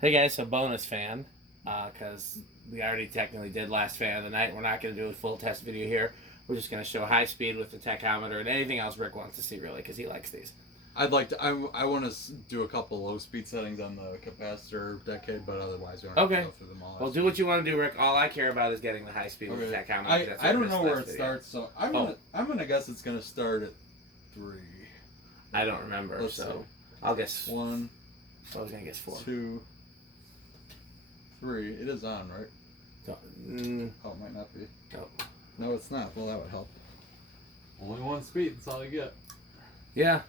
Hey guys, so bonus fan, because we already technically did last fan of the night. We're not going to do a full test video here. We're just going to show high speed with the tachometer and anything else Rick wants to see, really, because he likes these. I'd like to. I want to do a couple low speed settings on the capacitor decade, but otherwise we don't have to go through them all. Well, do what you want to do, Rick. All I care about is getting the high speed with the tachometer. I don't know where it starts, so I'm gonna guess it's gonna start at 3. I don't remember, so I'll guess 1. I was gonna guess 4. 2, 3. It is on, right? Oh, it might not be. No, it's not. Well, that would help. Only one speed. That's all you get. Yeah.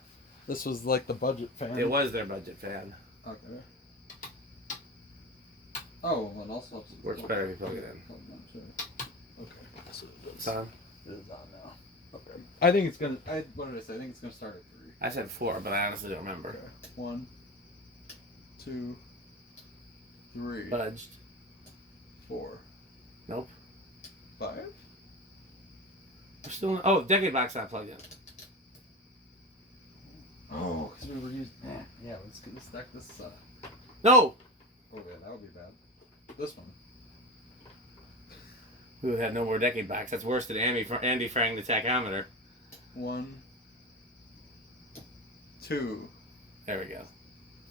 This was like the budget fan. It was their budget fan. Okay. Oh, and also works better if you plug it in. Okay. So it's on. It is on now. Okay. I think it's gonna. What did I say? I think it's gonna start at 3. I said 4, but I honestly don't remember. Okay. 1, 2, 3. Budged. 4. Nope. 5. We're still. Oh, decade box not plugged in. Oh, because we were using. Yeah, let's get stack this. No. Oh yeah, that would be bad. This one. We would have no more decade box. That's worse than Andy fraying the tachometer. 1, 2. There we go.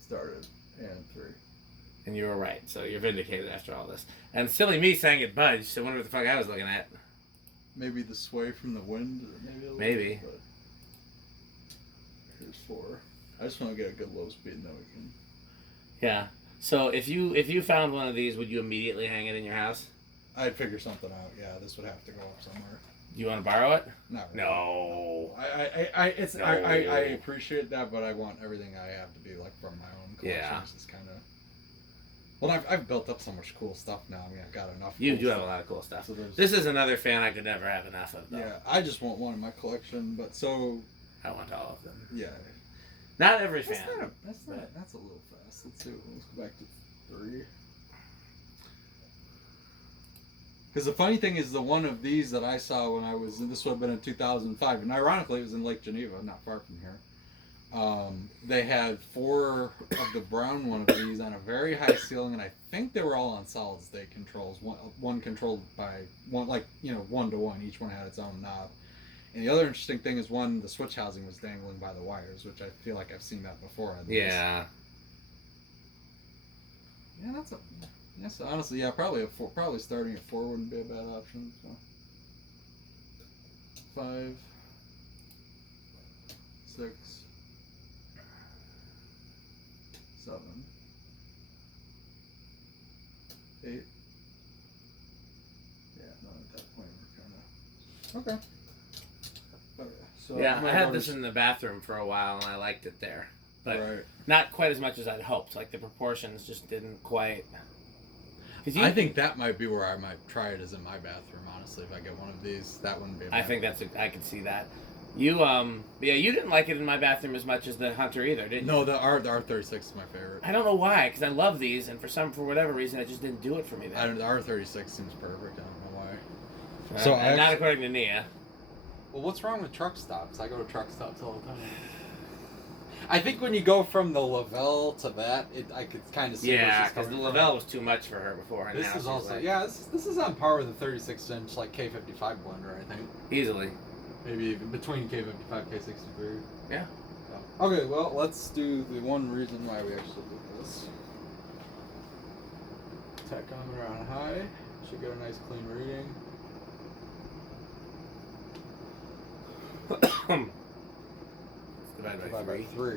Started and 3. And you were right, so you're vindicated after all this. And silly me saying it budged, so I wonder what the fuck I was looking at. Maybe the sway from the wind, or maybe a little maybe. Bit, but here's 4. I just want to get a good low speed, and then we can. Yeah. So if you found one of these, would you immediately hang it in your house? I'd figure something out. Yeah, this would have to go up somewhere. Do you want to borrow it? Not really. No. I appreciate that, but I want everything I have to be like from my own collection. Yeah. It's kind of. Well, I've built up so much cool stuff now. I mean, I've got enough. You do have a lot of cool stuff. So this is another fan I could never have enough of, though. Yeah, I just want one in my collection, but so. I want all of them. Yeah. Not every fan. That's a little fast. Let's see. Let's go back to 3. Because the funny thing is, the one of these that I saw when I was, this would have been in 2005, and ironically it was in Lake Geneva, not far from here. They had 4 of the brown one of these on a very high ceiling, and I think they were all on solid state controls. One controlled by one, like 1-to-1. Each one had its own knob. And the other interesting thing is the switch housing was dangling by the wires, which I feel like I've seen that before on these. Yeah. Yeah, that's a. Yes, honestly, yeah, probably starting at 4 wouldn't be a bad option. So. 5, 6, 7, 8. Yeah, no, at that point we're kind of okay. So yeah, I had this in the bathroom for a while, and I liked it there, but not quite as much as I'd hoped. Like the proportions just didn't quite. I think that might be where I might try it, is in my bathroom. Honestly, if I get one of these, that wouldn't be. I think I could see that. You you didn't like it in my bathroom as much as the Hunter either, did you? No, the R36 is my favorite. I don't know why, because I love these, and for whatever reason, it just didn't do it for me. The R36 seems perfect. I don't know why. So not according to Nia. Well, what's wrong with truck stops? I go to truck stops all the time. I think when you go from the Lavelle to that, I could kind of see. Yeah, because the Lavelle was too much for her before. And this is also this is on par with the 36-inch like K55 blender, I think. Easily. Maybe even between K55 K63. Yeah. So. Okay, well let's do the one reason why we actually do this. Tachometer on high should get a nice clean reading. Divided by 3.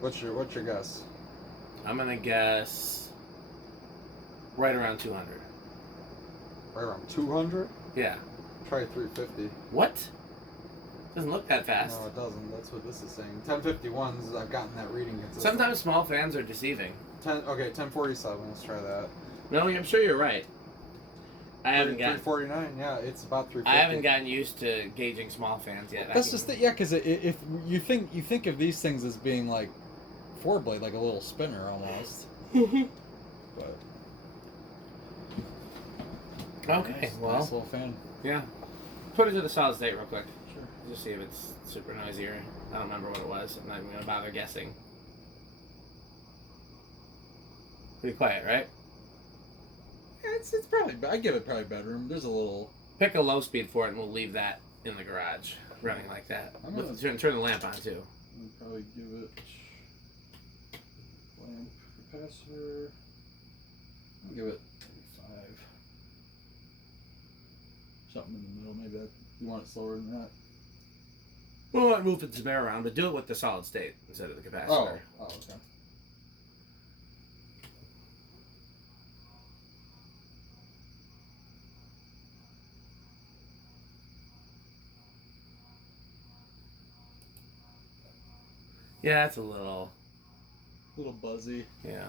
What's your guess? I'm gonna guess right around 200. Right around 200? Yeah. Try 350. What? Doesn't look that fast. No, it doesn't. That's what this is saying. 1051s, I've gotten that reading. Sometimes small fans are deceiving. 1047. Let's try that. No, I'm sure you're right. I haven't gotten 349. Yeah, it's about 350. I haven't gotten used to gauging small fans yet. That's just because if you think of these things as being like 4-blade, like a little spinner almost. But okay, well, nice little fan. Yeah, put it to the solid state real quick. Sure. Just see if it's super noisy or I don't remember what it was. I'm not even gonna bother guessing. Pretty quiet, right? Yeah, it's probably. I give it probably bedroom. There's a little. Pick a low speed for it, and we'll leave that in the garage running like that. I'm gonna- Turn the lamp on too. I'll probably give it lamp capacitor. I'll give it 5. Something in the middle. Maybe that you want it slower than that. Well, I move the spare around, but do it with the solid state instead of the capacitor. Oh, okay. Yeah, it's a little. A little buzzy. Yeah.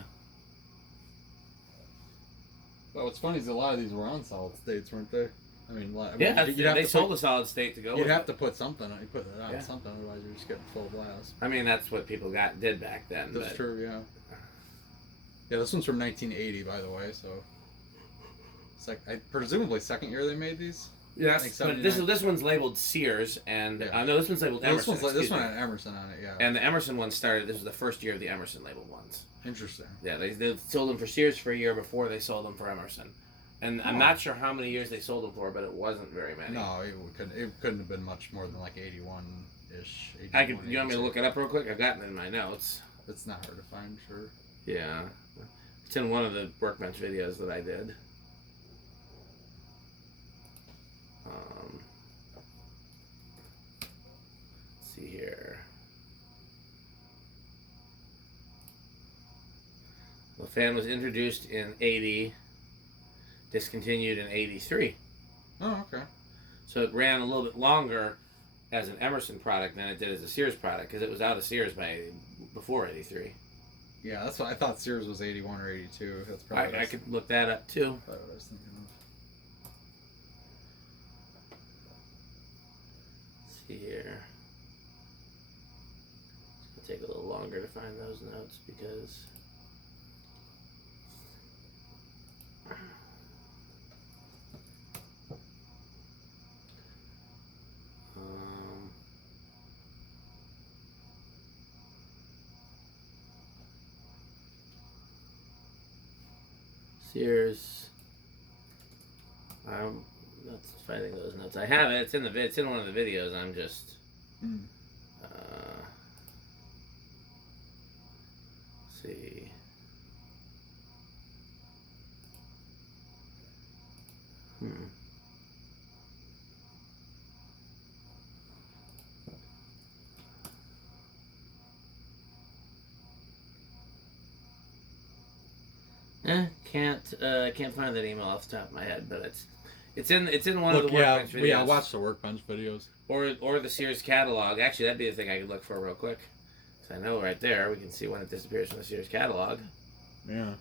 Well, what's funny is a lot of these were on solid states, weren't they? I mean, Yeah, you'd have they to sold put, a solid state to go. You'd with have it. to put something. You put it on Yeah. something, otherwise you're just getting full blast. I mean, that's what people did back then. That's but true. Yeah. Yeah, this one's from 1980, by the way. So it's like presumably second year they made these. Yes, Like but this one's labeled Sears, and Yeah. no, this one's labeled No, Emerson. this excuse one me. had Emerson on it. Yeah. And the Emerson one started. This was the first year of the Emerson labeled ones. Interesting. Yeah, they sold them for Sears for a year before they sold them for Emerson, and I'm not sure how many years they sold them for, but it wasn't very many. No, it couldn't have been much more than like 81-ish. I could. You want me to look it up real quick? I've got it in my notes. It's not hard to find, sure. Yeah, it's in one of the workbench videos that I did. Let's see here. LeFan was introduced in 80, discontinued in 83. Oh, okay. So it ran a little bit longer as an Emerson product than it did as a Sears product because it was out of Sears before 83. Yeah, that's what I thought. Sears was 81 or 82. That's probably. I could look that up too. Probably what I was thinking of. Let's see here. It's gonna take a little longer to find those notes because. Sears. I'm not finding those notes. I have it. It's in it's in one of the videos. I'm just. See. Can't find that email off the top of my head, but it's in one of the workbench videos. Yeah, watch the workbench videos. Or the Sears catalog. Actually, that'd be the thing I could look for real quick. Because I know right there we can see when it disappears from the Sears catalog. Yeah.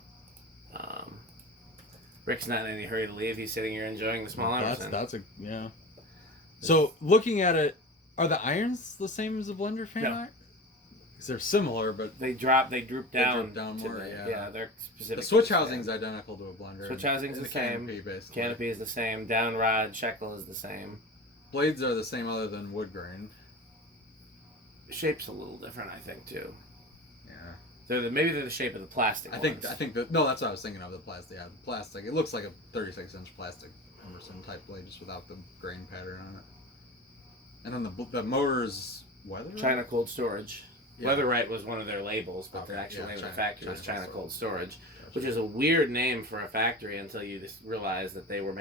Rick's not in any hurry to leave. He's sitting here enjoying the small Emerson. Yeah. So looking at it, are the irons the same as the blender fan No. iron? Because they're similar, but They droop down. droop down to more, the- yeah. they're specific. the switch housing's identical to a blender. Switch housing's And the same. Canopy, basically. Canopy is the same. Down rod shekel is the same. Blades are the same, other than wood grain. Shape's a little different, I think, too. Yeah. Maybe they're the shape of the plastic. I think that no, that's what I was thinking of. The plastic. Yeah, the plastic. It looks like a 36-inch plastic Emerson type blade, just without the grain pattern on it. And then the motor's Weatherite? China Cold Storage. Yeah. Weatherite was one of their labels, but the Okay, actual yeah, name of the China- factory was China China Cold Cold Storage, Gotcha. which is a weird name for a factory until you just realize that they were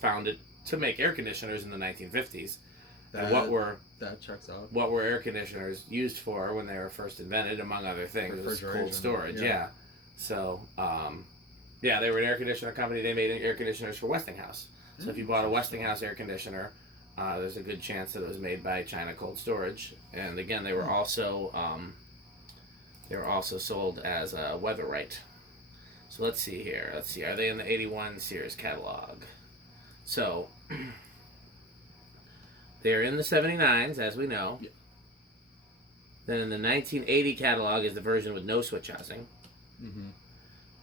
founded to make air conditioners in the 1950s. And that checks out. what were air conditioners used for when they were first invented, among other things, was cold Refrigeration, storage. yeah. Yeah. So, they were an air conditioner company. They made air conditioners for Westinghouse. So if you bought a Westinghouse air conditioner, there's a good chance that it was made by China Cold Storage. And again, they were also sold as a Weatherite. So let's see here. Let's see. Are they in the 81 Sears catalog? So they're in the 79s, as we know. Yeah. Then in the 1980 catalog is the version with no switch housing. Mm-hmm.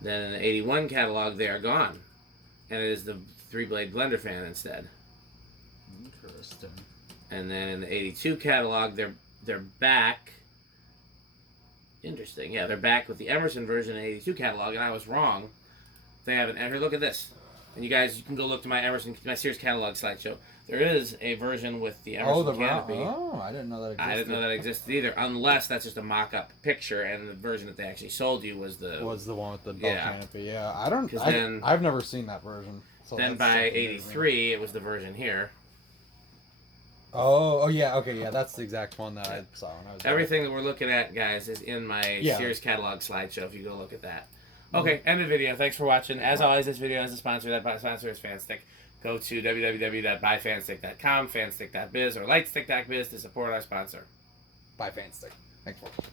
Then in the 81 catalog, they are gone. And it is the 3-blade blender fan instead. Interesting. And then in the 82 catalog, they're back. Interesting. Yeah, they're back with the Emerson version of 82 catalog, and I was wrong. They haven't. And here, look at this. And you guys, you can go look to my Sears catalog slideshow. There is a version with the Emerson canopy. Oh, I didn't know that existed. I didn't know that existed either, unless that's just a mock-up picture, and the version that they actually sold you was the one with the bell Yeah. canopy. Yeah, I don't. 'Cause I've never seen that version. So then that's by something new to me. '83, it was the version here. Oh yeah, okay, yeah, that's the exact one that I saw when I was. Everything that we're looking at, guys, is in my Yeah. Sears catalog slideshow. If you go look at that. Okay, end of video. Thanks for watching. As always, this video has a sponsor. That sponsor is Fanstick. Go to www.buyfanstick.com, fanstick.biz, or lightstick.biz to support our sponsor. By Fanstick. Thanks for watching.